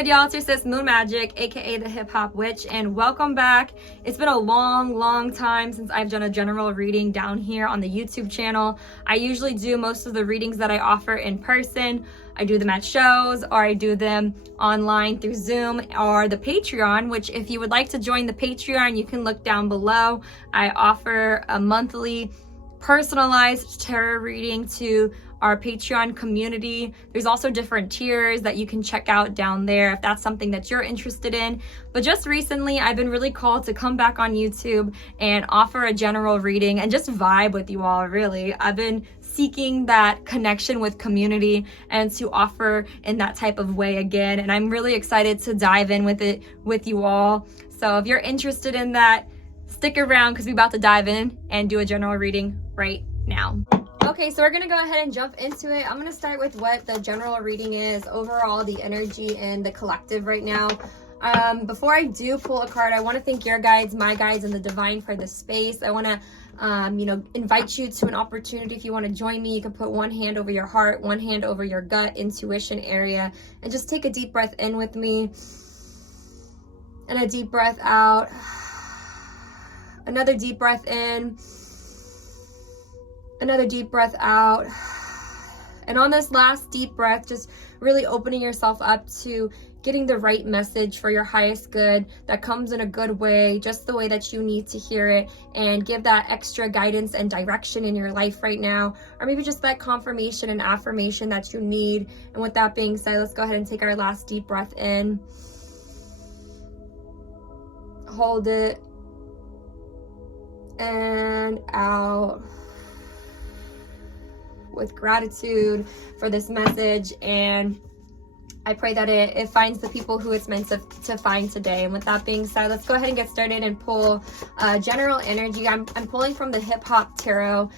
good, y'all? It's your sis Moon Magic, aka the Hip Hop Witch, and welcome back. It's been a long time since I've done a general reading down here on the YouTube channel. I usually do most of the readings that I offer in person. I do them at shows, or I do them online through Zoom or the Patreon, which if you would like to join the Patreon, you can look down below. I offer a monthly personalized tarot reading to our Patreon community. There's also different tiers that you can check out down there if that's something that you're interested in. But just recently, I've been really called to come back on YouTube and offer a general reading and just vibe with you all, really. I've been seeking that connection with community and to offer in that type of way again. And I'm really excited to dive in with it with you all. So if you're interested in that, stick around because we're about to dive in and do a general reading right now. Okay, so we're gonna go ahead and jump into it. I'm gonna start with what the general reading is, overall, the energy in the collective right now. Before I do pull a card, I want to thank your guides, my guides, and the divine for this space. I want to invite you to an opportunity. If you want to join me, you can put one hand over your heart, one hand over your gut, intuition area, and just take a deep breath in with me and a deep breath out. Another deep breath in, another deep breath out. And on this last deep breath, just really opening yourself up to getting the right message for your highest good that comes in a good way, just the way that you need to hear it, and give that extra guidance and direction in your life right now, or maybe just that confirmation and affirmation that you need. And with that being said, let's go ahead and take our last deep breath in. Hold it. And out. With gratitude for this message, and I pray that it finds the people who it's meant to find today. And with that being said, let's go ahead and get started and pull general energy. I'm pulling from the Hip Hop Tarot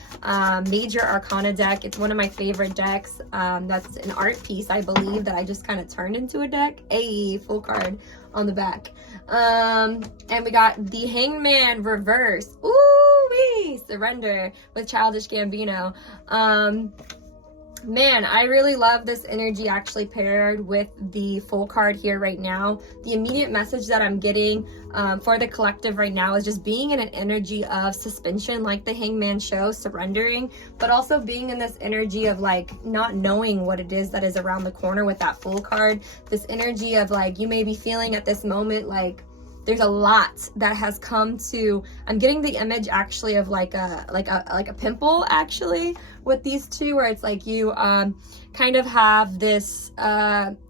Major Arcana deck. It's one of my favorite decks. That's an art piece, I believe, that I just kind of turned into a deck. A full card on the back. And we got the Hangman reverse. Ooh-wee! Surrender with Childish Gambino. Man, I really love this energy actually paired with the full card here right now. The immediate message that I'm getting for the collective right now is just being in an energy of suspension, like the Hangman show, surrendering, but also being in this energy of like not knowing what it is that is around the corner with that full card. This energy of like, you may be feeling at this moment like there's a lot that has come to, I'm getting the image actually of like a pimple actually with these two, where it's like you kind of have this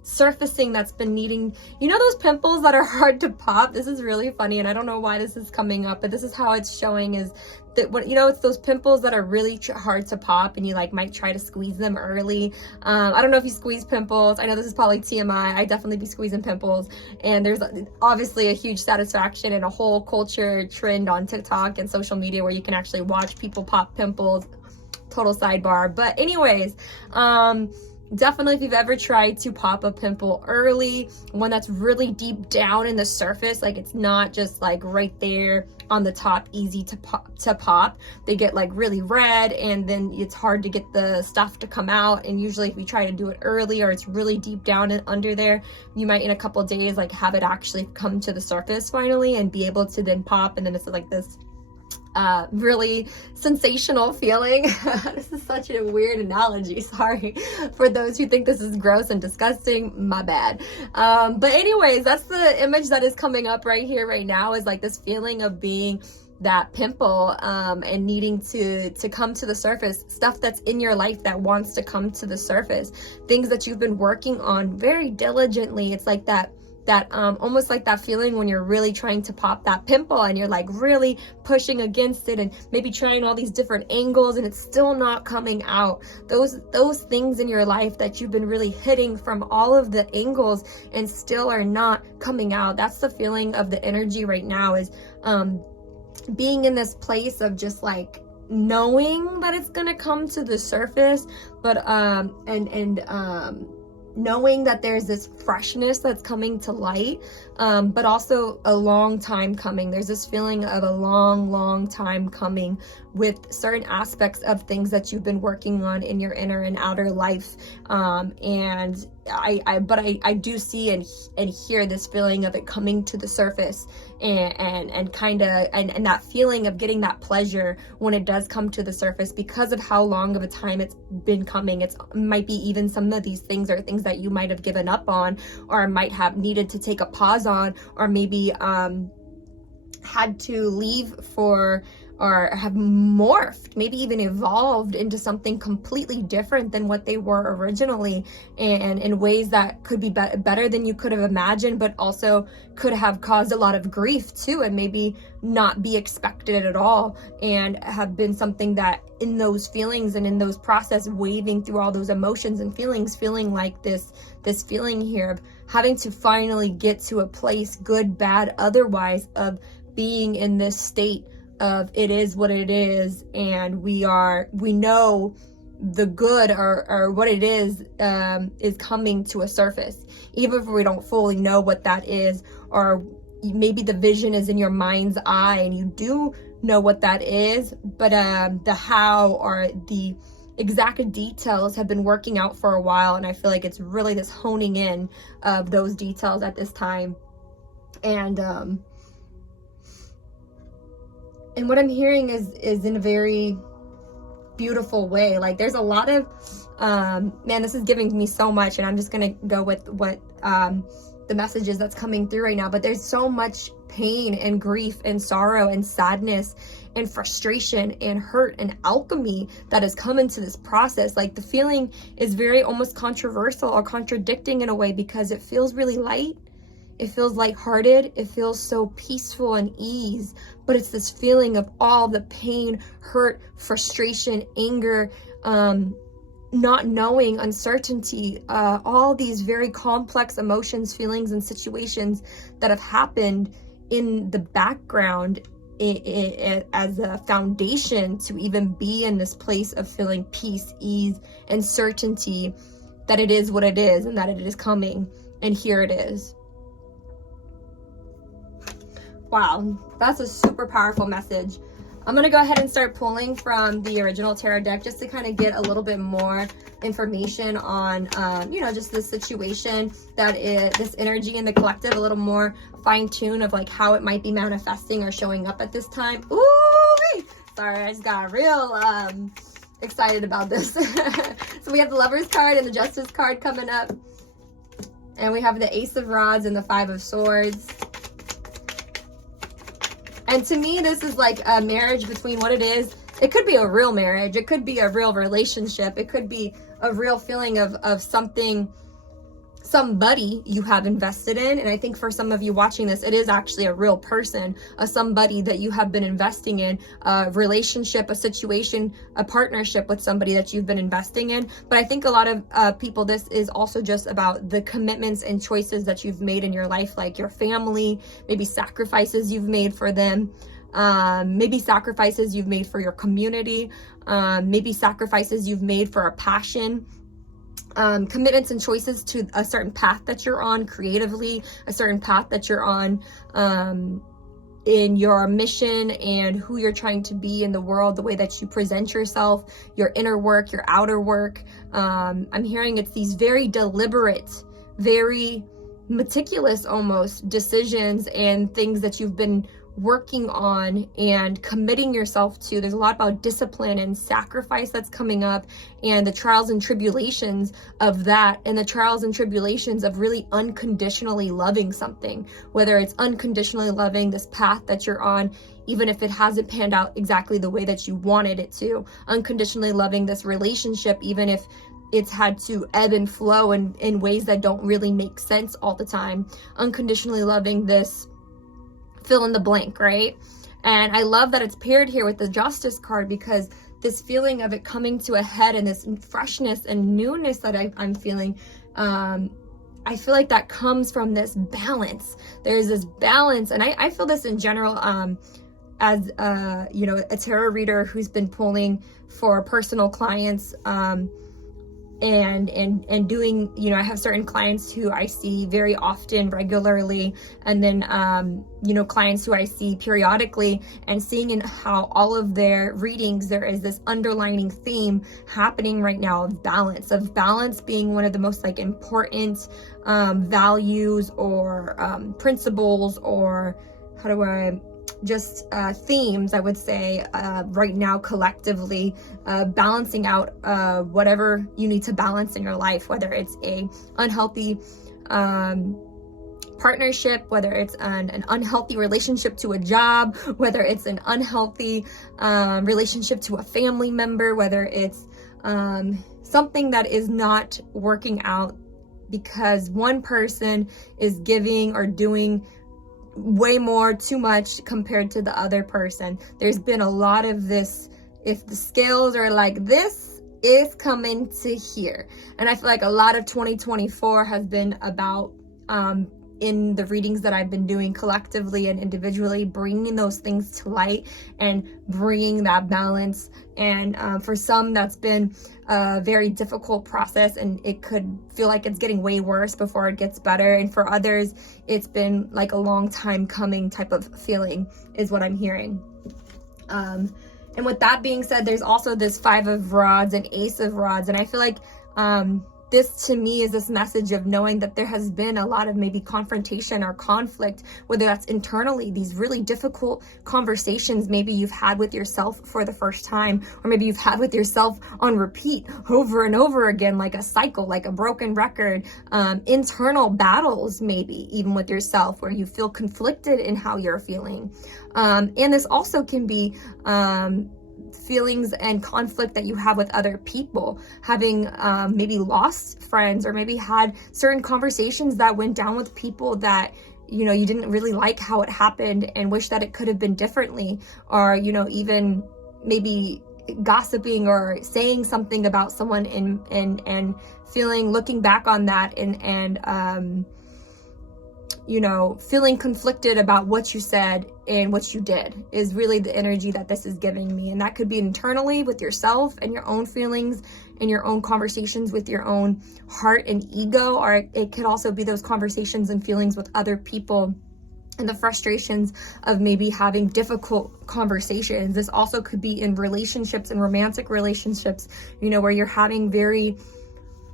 surfacing that's been needing, you know, those pimples that are hard to pop. This is really funny, and I don't know why this is coming up, but this is how it's showing, is that what, you know, it's those pimples that are really hard to pop, and you like might try to squeeze them early. I don't know if you squeeze pimples. I know this is probably TMI. I definitely be squeezing pimples, and there's obviously a huge satisfaction and a whole culture trend on TikTok and social media where you can actually watch people pop pimples. Total sidebar, but anyways, definitely if you've ever tried to pop a pimple early, one that's really deep down in the surface, like it's not just like right there on the top, easy to pop, they get like really red, and then it's hard to get the stuff to come out. And usually if you try to do it early, or it's really deep down and under there, you might in a couple days like have it actually come to the surface finally and be able to then pop, and then it's like this really sensational feeling. This is such a weird analogy, sorry for those who think this is gross and disgusting, my bad. But anyways, that's the image that is coming up right here right now, is like this feeling of being that pimple and needing to come to the surface, stuff that's in your life that wants to come to the surface, things that you've been working on very diligently. It's like that almost like that feeling when you're really trying to pop that pimple and you're like really pushing against it and maybe trying all these different angles and it's still not coming out. Those things in your life that you've been really hitting from all of the angles and still are not coming out. That's the feeling of the energy right now, is being in this place of just like knowing that it's gonna come to the surface, but knowing that there's this freshness that's coming to light, but also a long time coming. There's this feeling of a long time coming with certain aspects of things that you've been working on in your inner and outer life. And I do see and hear this feeling of it coming to the surface, and kind of, and that feeling of getting that pleasure when it does come to the surface, because of how long of a time it's been coming. It might be even some of these things are things that you might have given up on, or might have needed to take a pause on, or maybe had to leave for, or have morphed, maybe even evolved into something completely different than what they were originally, and in ways that could be better than you could have imagined, but also could have caused a lot of grief too, and maybe not be expected at all, and have been something that in those feelings and in those process, waving through all those emotions and feelings, feeling like this feeling here of having to finally get to a place, good, bad, otherwise, of being in this state of it is what it is, and we know the good, or what it is coming to a surface, even if we don't fully know what that is, or maybe the vision is in your mind's eye and you do know what that is, but the how or the exact details have been working out for a while, and I feel like it's really this honing in of those details at this time. And what I'm hearing is in a very beautiful way. Like there's a lot of, man, this is giving me so much, and I'm just going to go with what the messages that's coming through right now. But there's so much pain and grief and sorrow and sadness and frustration and hurt and alchemy that has come into this process. Like the feeling is very almost controversial or contradicting in a way, because it feels really light. It feels lighthearted. It feels so peaceful and ease, but it's this feeling of all the pain, hurt, frustration, anger, not knowing, uncertainty, all these very complex emotions, feelings, and situations that have happened in the background as a foundation to even be in this place of feeling peace, ease, and certainty that it is what it is, and that it is coming, and here it is. Wow, that's a super powerful message. I'm going to go ahead and start pulling from the original tarot deck just to kind of get a little bit more information on, just the situation that is, this energy in the collective, a little more fine-tune of like how it might be manifesting or showing up at this time. Ooh, sorry, I just got real excited about this. So we have the Lovers card and the Justice card coming up. And we have the Ace of Rods and the Five of Swords. And to me, this is like a marriage between what it is. It could be a real marriage. It could be a real relationship. It could be a real feeling of somebody you have invested in. And I think for some of you watching this, it is actually a real person, a somebody that you have been investing in, a relationship, a situation, a partnership with somebody that you've been investing in. But I think a lot of people, this is also just about the commitments and choices that you've made in your life, like your family, maybe sacrifices you've made for them, maybe sacrifices you've made for your community, maybe sacrifices you've made for a passion. Commitments and choices to a certain path that you're on creatively, a certain path that you're on in your mission and who you're trying to be in the world, the way that you present yourself, your inner work, your outer work. I'm hearing it's these very deliberate, very meticulous almost decisions and things that you've been working on and committing yourself to. There's a lot about discipline and sacrifice that's coming up, and the trials and tribulations of that, and the trials and tribulations of really unconditionally loving something, whether it's unconditionally loving this path that you're on, even if it hasn't panned out exactly the way that you wanted it to, unconditionally loving this relationship, even if it's had to ebb and flow in ways that don't really make sense all the time, unconditionally loving this fill in the blank, right? And I love that it's paired here with the Justice card, because this feeling of it coming to a head and this freshness and newness that I'm feeling, I feel like that comes from this balance. There's this balance, and I feel this in general as a tarot reader who's been pulling for personal clients, and doing, you know, I have certain clients who I see very often, regularly, and then you know, clients who I see periodically, and seeing in how all of their readings there is this underlining theme happening right now of balance being one of the most like important values or principles, or how do I just themes, I would say, right now collectively, balancing out whatever you need to balance in your life, whether it's a unhealthy partnership, whether it's an unhealthy relationship to a job, whether it's an unhealthy relationship to a family member, whether it's something that is not working out because one person is giving or doing way more, too much compared to the other person. There's been a lot of this, if the scales are like this, is coming to here. And I feel like a lot of 2024 has been about in the readings that I've been doing collectively and individually, bringing those things to light and bringing that balance. And for some, that's been a very difficult process, and it could feel like it's getting way worse before it gets better. And for others, it's been like a long time coming type of feeling is what I'm hearing. And with that being said, there's also this 5 of Rods and Ace of Rods. And I feel like this to me is this message of knowing that there has been a lot of maybe confrontation or conflict, whether that's internally, these really difficult conversations maybe you've had with yourself for the first time, or maybe you've had with yourself on repeat over and over again, like a cycle, like a broken record, internal battles, maybe even with yourself, where you feel conflicted in how you're feeling. And this also can be feelings and conflict that you have with other people, having maybe lost friends, or maybe had certain conversations that went down with people that, you know, you didn't really like how it happened and wish that it could have been differently, or, you know, even maybe gossiping or saying something about someone and feeling, looking back on that and you know, feeling conflicted about what you said and what you did is really the energy that this is giving me. And that could be internally with yourself and your own feelings and your own conversations with your own heart and ego, or it could also be those conversations and feelings with other people and the frustrations of maybe having difficult conversations. This also could be in relationships and romantic relationships, you know, where you're having very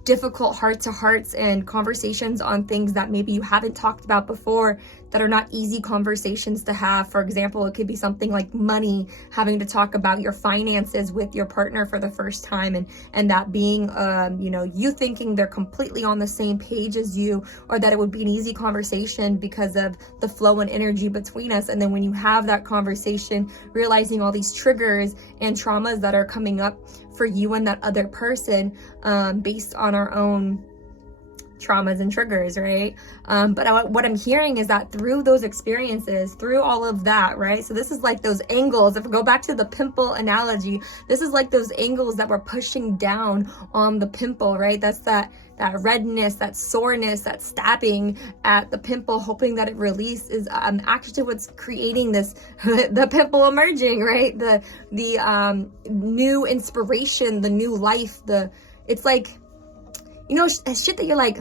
difficult heart-to-hearts and conversations on things that maybe you haven't talked about before, that are not easy conversations to have. For example, it could be something like money, having to talk about your finances with your partner for the first time, and that being you know, you thinking they're completely on the same page as you, or that it would be an easy conversation because of the flow and energy between us. And then when you have that conversation, realizing all these triggers and traumas that are coming up for you and that other person, based on our own traumas and triggers, right? But what I'm hearing is that through those experiences, through all of that, right? So this is like those angles. If we go back to the pimple analogy, this is like those angles that we're pushing down on the pimple, right? That's that redness, that soreness, that stabbing at the pimple, hoping that it releases, actually what's creating this, the pimple emerging, right? The new inspiration, the new life, it's like, you know, shit that you're like,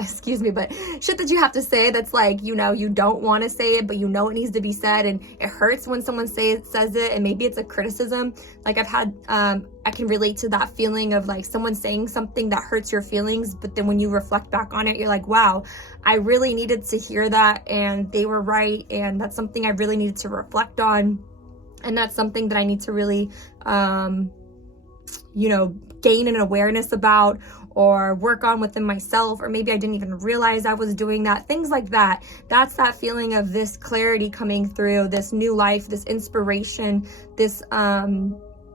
excuse me, but shit that you have to say that's like, you know, you don't want to say it, but you know it needs to be said, and it hurts when someone says it, and maybe it's a criticism. Like I've had, I can relate to that feeling of like someone saying something that hurts your feelings, but then when you reflect back on it, you're like, wow, I really needed to hear that, and they were right, and that's something I really needed to reflect on, and that's something that I need to really, you know, gain an awareness about, or work on within myself, or maybe I didn't even realize I was doing that, things like that. That's that feeling of this clarity coming through, this new life, this inspiration, this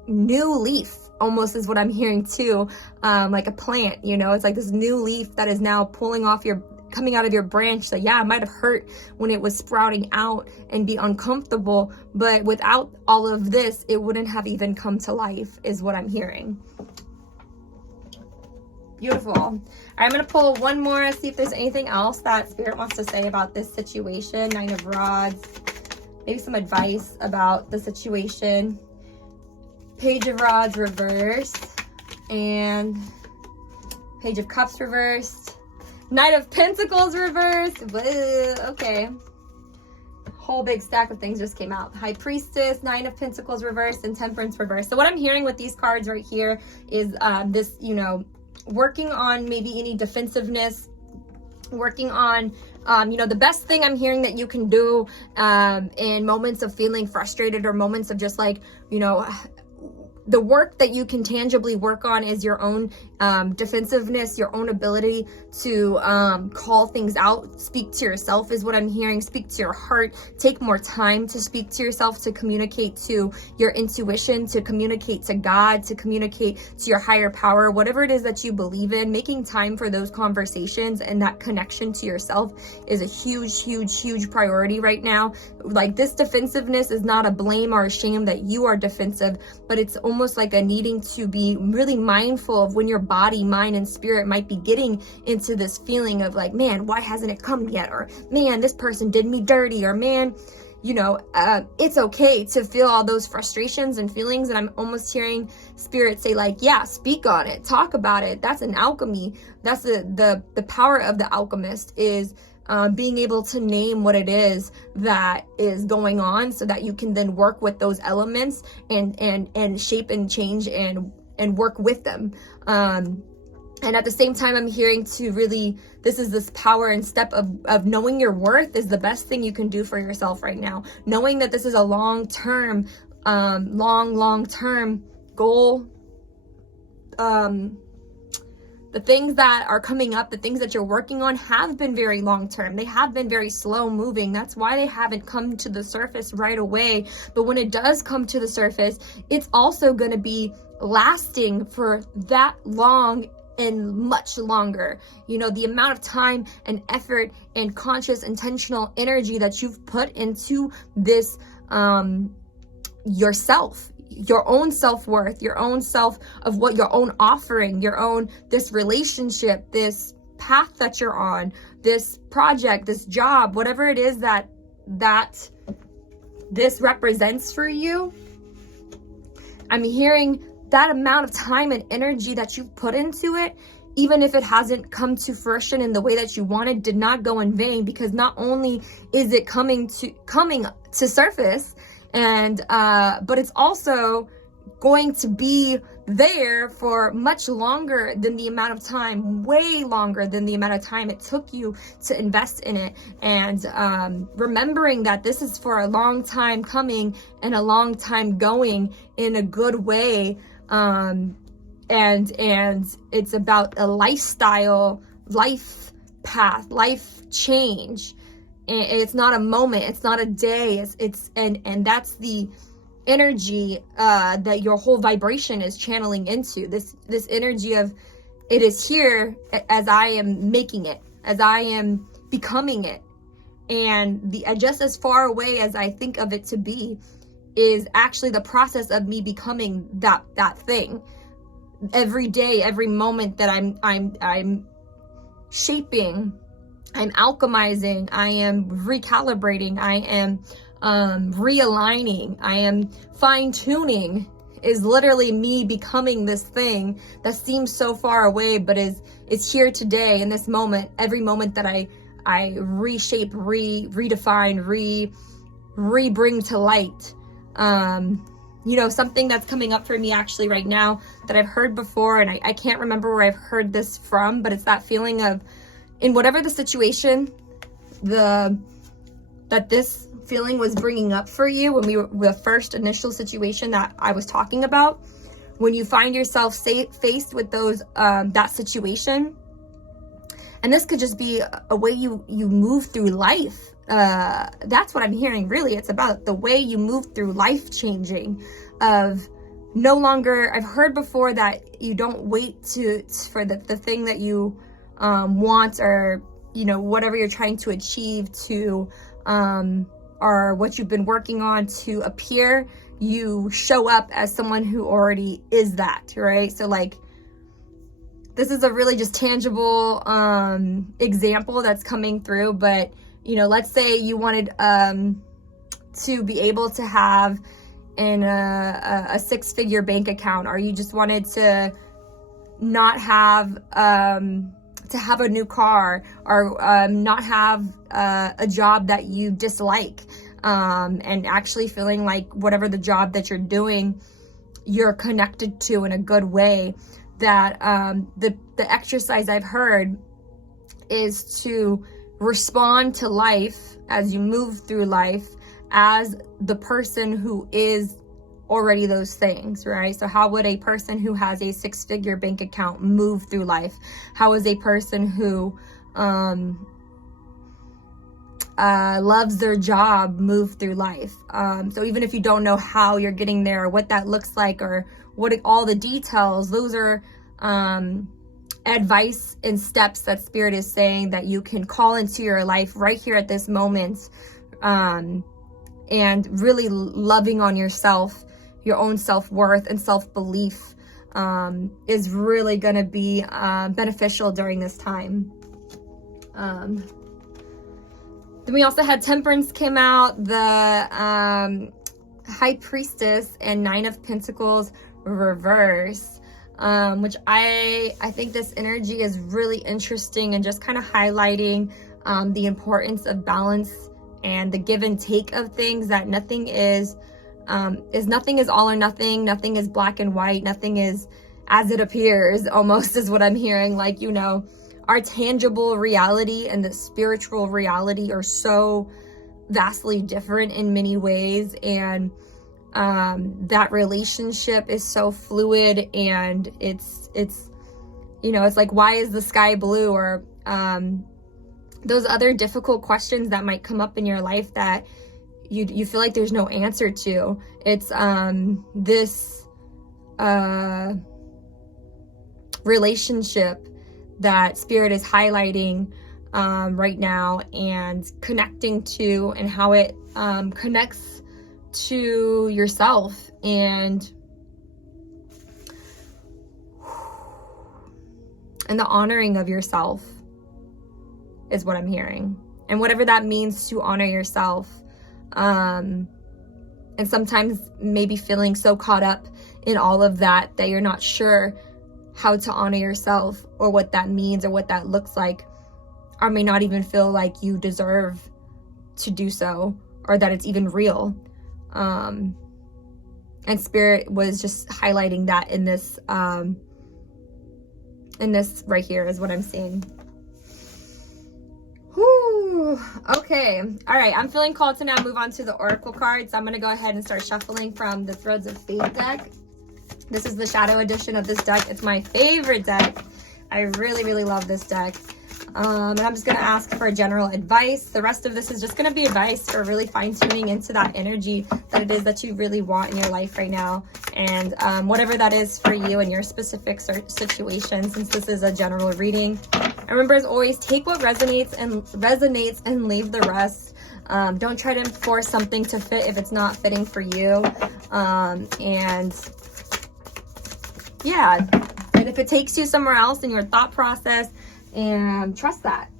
new leaf almost is what I'm hearing too, like a plant, you know, it's like this new leaf that is now coming out of your branch. So yeah, it might have hurt when it was sprouting out and be uncomfortable, but without all of this, it wouldn't have even come to life, is what I'm hearing. Beautiful. All right, I'm going to pull one more, see if there's anything else that Spirit wants to say about this situation. 9 of Rods, maybe some advice about the situation. Page of Rods reversed, and Page of Cups reversed. Knight of Pentacles reversed. Whoa, okay. Whole big stack of things just came out. High Priestess, Nine of Pentacles reversed, and Temperance reversed. So what I'm hearing with these cards right here is this, you know, working on maybe any defensiveness, working on, you know, the best thing I'm hearing that you can do in moments of feeling frustrated or moments of just like, you know, the work that you can tangibly work on is your own defensiveness, your own ability to call things out, speak to yourself is what I'm hearing, speak to your heart, take more time to speak to yourself, to communicate to your intuition, to communicate to God, to communicate to your higher power, whatever it is that you believe in. Making time for those conversations and that connection to yourself is a huge, huge, huge priority right now. Like, this defensiveness is not a blame or a shame that you are defensive, but it's almost like a needing to be really mindful of when your body, mind, and spirit might be getting into this feeling of like, man, why hasn't it come yet? Or man, this person did me dirty. Or man, you know, it's okay to feel all those frustrations and feelings. And I'm almost hearing spirit say like, yeah, speak on it, talk about it. That's an alchemy. That's the power of the alchemist is being able to name what it is that is going on, so that you can then work with those elements and shape and change and work with them. And at the same time, I'm hearing to really, this power and step of knowing your worth is the best thing you can do for yourself right now. Knowing that this is a long-term, long-term goal. The things that are coming up, the things that you're working on have been very long-term. They have been very slow moving. That's why they haven't come to the surface right away. But when it does come to the surface, it's also going to be lasting for that long and much longer. You know, the amount of time and effort and conscious, intentional energy that you've put into this, yourself, your own self-worth, your own self of what your own offering, your own, this relationship, this path that you're on, this project, this job, whatever it is that this represents for you. I'm hearing that amount of time and energy that you've put into it, even if it hasn't come to fruition in the way that you wanted, did not go in vain, because not only is it coming to surface, and but it's also going to be there for much longer than the amount of time, way longer than the amount of time it took you to invest in it. And remembering that this is for a long time coming and a long time going in a good way. And it's about a lifestyle, life path, life change. It's not a moment, it's not a day, and that's the energy that your whole vibration is channeling into. This energy of, it is here as I am making it, as I am becoming it. And just as far away as I think of it to be is actually the process of me becoming that thing. Every day, every moment that I'm shaping, I'm alchemizing, I am recalibrating, I am realigning, I am fine-tuning, is literally me becoming this thing that seems so far away, but is here today in this moment. Every moment that I reshape, redefine, bring to light. You know, something that's coming up for me actually right now that I've heard before, and I can't remember where I've heard this from, but it's that feeling of, in whatever the situation that this feeling was bringing up for you, when we were the first initial situation that I was talking about, when you find yourself faced with those that situation, and this could just be a way you move through life. That's what I'm hearing. Really, it's about the way you move through life changing, of no longer, I've heard before that you don't wait for the thing that you want, or, you know, whatever you're trying to achieve to, or what you've been working on to appear. You show up as someone who already is that, right? So like, this is a really just tangible example that's coming through. But, you know, let's say you wanted to be able to have a 6-figure bank account, or you just wanted to not have to have a new car, or not have a job that you dislike, and actually feeling like whatever the job that you're doing, you're connected to in a good way. That the exercise I've heard is to respond to life as you move through life as the person who is already those things, right? So how would a person who has a 6-figure bank account move through life? How is a person who loves their job move through life? So even if you don't know how you're getting there, or what that looks like, or what all the details, those are advice and steps that Spirit is saying that you can call into your life right here at this moment, and really loving on yourself, your own self-worth and self-belief, is really going to be beneficial during this time. Then we also had Temperance came out, the High Priestess, and 9 of Pentacles reverse, which I think this energy is really interesting, and just kind of highlighting the importance of balance and the give and take of things. That nothing is all or nothing. Nothing is black and white. Nothing is as it appears, almost, is what I'm hearing. Like, you know, our tangible reality and the spiritual reality are so vastly different in many ways. And that relationship is so fluid, and it's, you know, it's like, why is the sky blue? Or those other difficult questions that might come up in your life that you feel like there's no answer to. It's this relationship that Spirit is highlighting right now, and connecting to, and how it connects to yourself, and the honoring of yourself is what I'm hearing. And whatever that means to honor yourself. And sometimes maybe feeling so caught up in all of that you're not sure how to honor yourself, or what that means, or what that looks like, or may not even feel like you deserve to do so, or that it's even real. And Spirit was just highlighting that in this right here is what I'm seeing. Whew. Okay. All right. I'm feeling called to now move on to the Oracle cards. So I'm going to go ahead and start shuffling from the Threads of Fate deck. This is the shadow edition of this deck. It's my favorite deck. I really, really love this deck. And I'm just going to ask for general advice. The rest of this is just going to be advice for really fine-tuning into that energy that it is that you really want in your life right now. And whatever that is for you in your specific situation, since this is a general reading. And remember, as always, take what resonates and leave the rest. Don't try to force something to fit if it's not fitting for you. And yeah, and if it takes you somewhere else in your thought process, and trust that.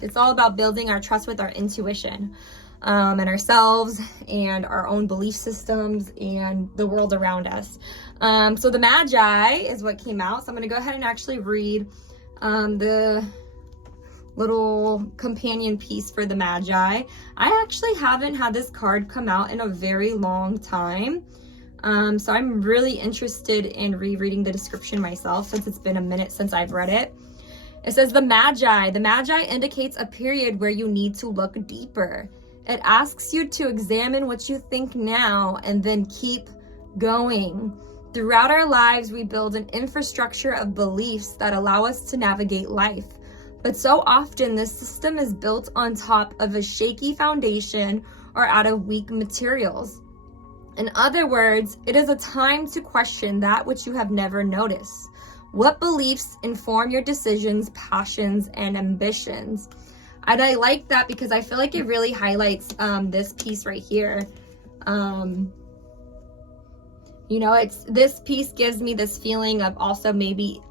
It's all about building our trust with our intuition, and ourselves, and our own belief systems, and the world around us. So the Magi is what came out. So I'm going to go ahead and actually read the little companion piece for the Magi. I actually haven't had this card come out in a very long time. So I'm really interested in rereading the description myself, since it's been a minute since I've read it. It says the Magi. The Magi indicates a period where you need to look deeper. It asks you to examine what you think now and then keep going. Throughout our lives, we build an infrastructure of beliefs that allow us to navigate life. But so often, this system is built on top of a shaky foundation or out of weak materials. In other words, it is a time to question that which you have never noticed. What beliefs inform your decisions, passions, and ambitions? And I like that because I feel like it really highlights this piece right here. You know, this piece gives me this feeling of also maybe,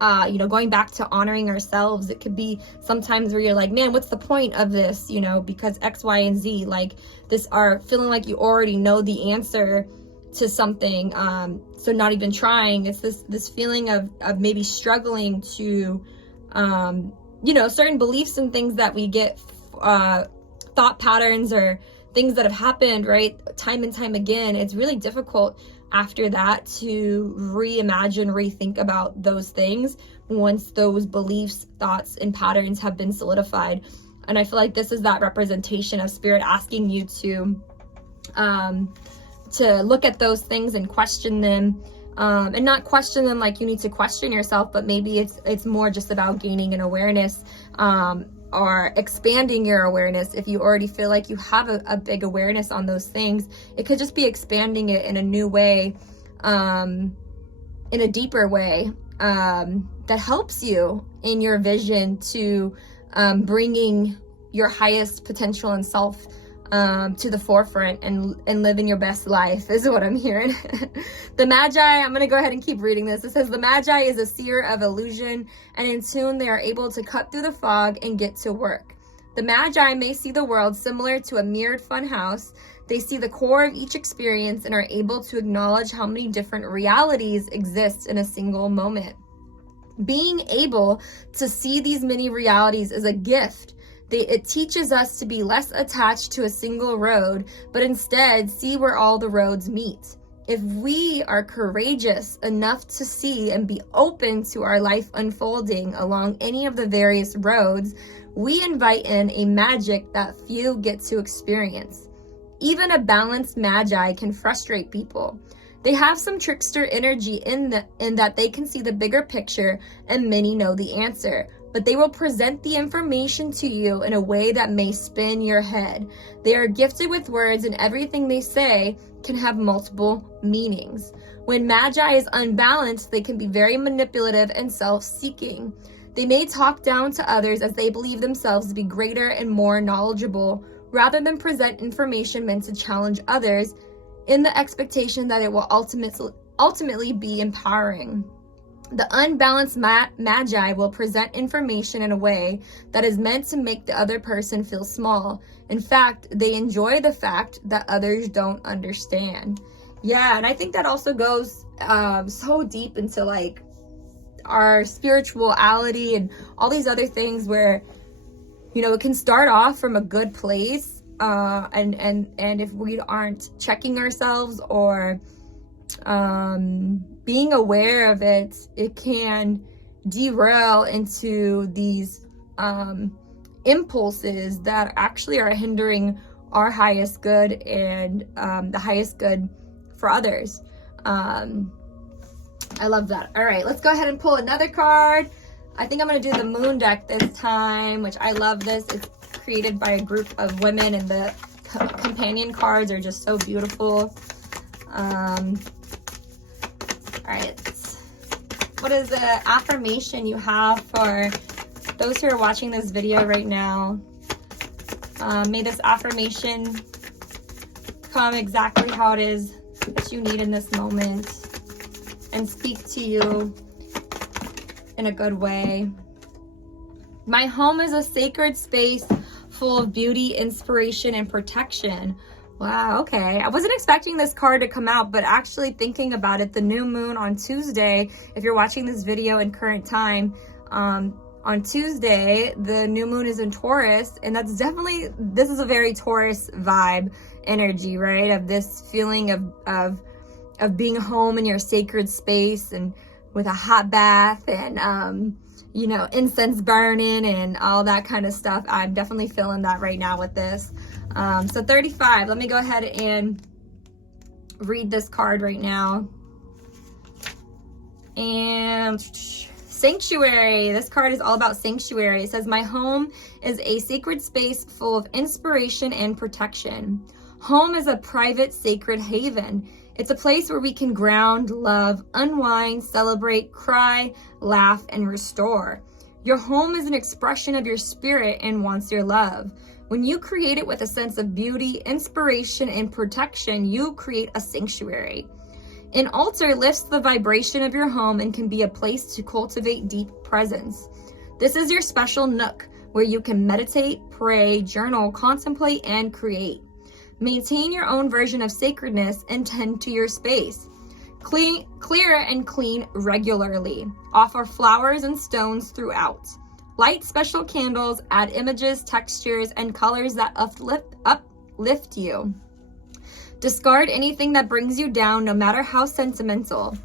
you know, going back to honoring ourselves. It could be sometimes where you're like, man, what's the point of this? You know, because X, Y, and Z, like this are feeling like you already know the answer to something. So not even trying. It's this feeling of maybe struggling to, certain beliefs and things that we get, thought patterns or things that have happened, right, time and time again. It's really difficult after that to reimagine, rethink about those things once those beliefs, thoughts, and patterns have been solidified. And I feel like this is that representation of Spirit asking you to look at those things and question them, and not question them like you need to question yourself, but maybe it's more just about gaining an awareness, or expanding your awareness. If you already feel like you have a big awareness on those things, it could just be expanding it in a new way, in a deeper way, that helps you in your vision to bringing your highest potential and self to the forefront and living your best life, is what I'm hearing. The Magi, I'm going to go ahead and keep reading this. It says, the Magi is a seer of illusion, and in tune they are able to cut through the fog and get to work. The Magi may see the world similar to a mirrored fun house. They see the core of each experience and are able to acknowledge how many different realities exist in a single moment. Being able to see these many realities is a gift. It teaches us to be less attached to a single road, but instead see where all the roads meet. If we are courageous enough to see and be open to our life unfolding along any of the various roads, we invite in a magic that few get to experience. Even a balanced Magi can frustrate people. They have some trickster energy in that they can see the bigger picture and many know the answer, but they will present the information to you in a way that may spin your head. They are gifted with words, and everything they say can have multiple meanings. When Magi is unbalanced, they can be very manipulative and self-seeking. They may talk down to others as they believe themselves to be greater and more knowledgeable, rather than present information meant to challenge others in the expectation that it will ultimately be empowering. The unbalanced Magi will present information in a way that is meant to make the other person feel small. In fact, they enjoy the fact that others don't understand. Yeah, and I think that also goes so deep into like our spirituality and all these other things where, it can start off from a good place, and if we aren't checking ourselves or being aware of it, it can derail into these impulses that actually are hindering our highest good and the highest good for others. I love that. All right, let's go ahead and pull another card. I think I'm going to do the moon deck this time, which I love this. It's created by a group of women, and the companion cards are just so beautiful. All right, what is the affirmation you have for those who are watching this video right now? May this affirmation come exactly how it is that you need in this moment and speak to you in a good way. My home is a sacred space full of beauty, inspiration, and protection. Wow, okay. I wasn't expecting this card to come out, but actually thinking about it, the new moon on Tuesday, if you're watching this video in current time, on Tuesday, the new moon is in Taurus, and that's definitely, this is a very Taurus vibe energy, right? Of this feeling of being home in your sacred space and with a hot bath and, incense burning and all that kind of stuff. I'm definitely feeling that right now with this. So 35, let me go ahead and read this card right now. And sanctuary, this card is all about sanctuary. It says, my home is a sacred space full of inspiration and protection. Home is a private, sacred haven. It's a place where we can ground, love, unwind, celebrate, cry, laugh, and restore. Your home is an expression of your spirit and wants your love. When you create it with a sense of beauty, inspiration, and protection, you create a sanctuary. An altar lifts the vibration of your home and can be a place to cultivate deep presence. This is your special nook where you can meditate, pray, journal, contemplate, and create. Maintain your own version of sacredness and tend to your space. Clear and clean regularly. Offer flowers and stones throughout. Light special candles, add images, textures, and colors that uplift you. Discard anything that brings you down, no matter how sentimental.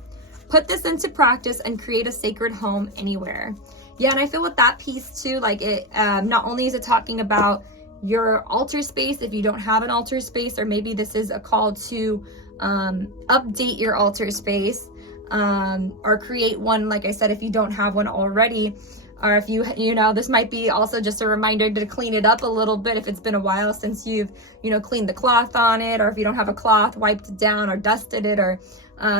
Put this into practice and create a sacred home anywhere. Yeah, and I feel with that piece too, like it, not only is it talking about your altar space if you don't have an altar space, or maybe this is a call to update your altar space, or create one, like I said, if you don't have one already, or if you know, this might be also just a reminder to clean it up a little bit if it's been a while since you've, cleaned the cloth on it, or if you don't have a cloth, wiped it down or dusted it, or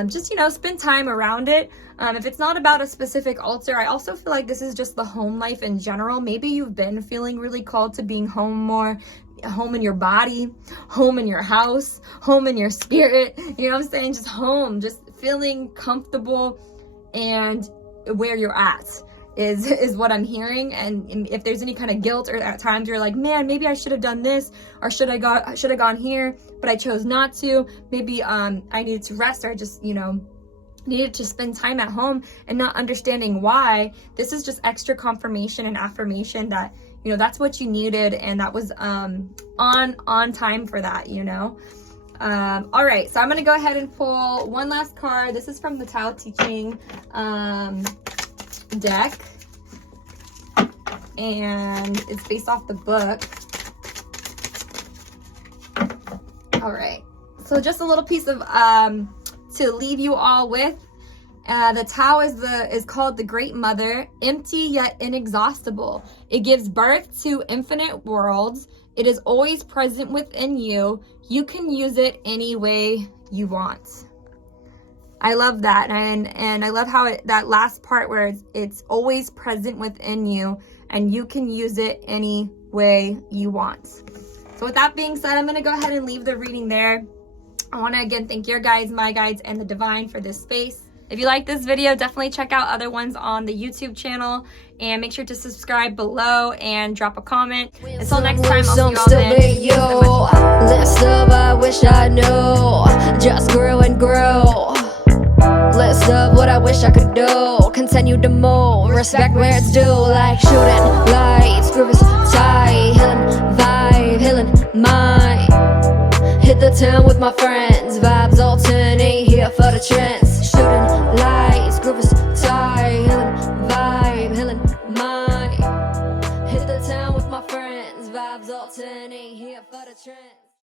just, spend time around it. If it's not about a specific altar, I also feel like this is just the home life in general. Maybe you've been feeling really called to being home more, home in your body, home in your house, home in your spirit, you know what I'm saying? Just home, just feeling comfortable and where you're at is what I'm hearing. And if there's any kind of guilt, or at times you're like, man, maybe I should have done this, or should have gone here, but I chose not to. Maybe I needed to rest, or I just, needed to spend time at home and not understanding why. This is just extra confirmation and affirmation that, that's what you needed, and that was on time for that, all right, so I'm gonna go ahead and pull one last card. This is from the Tao Te Ching deck, and it's based off the book. All right, so just a little piece of to leave you all with. The Tao is called the Great Mother, empty yet inexhaustible. It gives birth to infinite worlds. It is always present within you. You can use it any way you want. I love that, and I love how that last part where it's always present within you, and you can use it any way you want. So with that being said, I'm going to go ahead and leave the reading there. I want to again thank your guides, my guides, and the divine for this space. If you like this video, definitely check out other ones on the YouTube channel, and make sure to subscribe below and drop a comment. Until next time, I'll see you all then. List of I wish I knew, just grow and grow. List of what I wish I could do, continue to move, respect where it's due, like shooting lights, grooves tight, healing vibe, healing mind. Hit the town with my friends, vibes alternate, here for the trends. Shooting lights, grooves tight, healing vibe, healing mind. Hit the town with my friends, vibes alternate, here for the trends.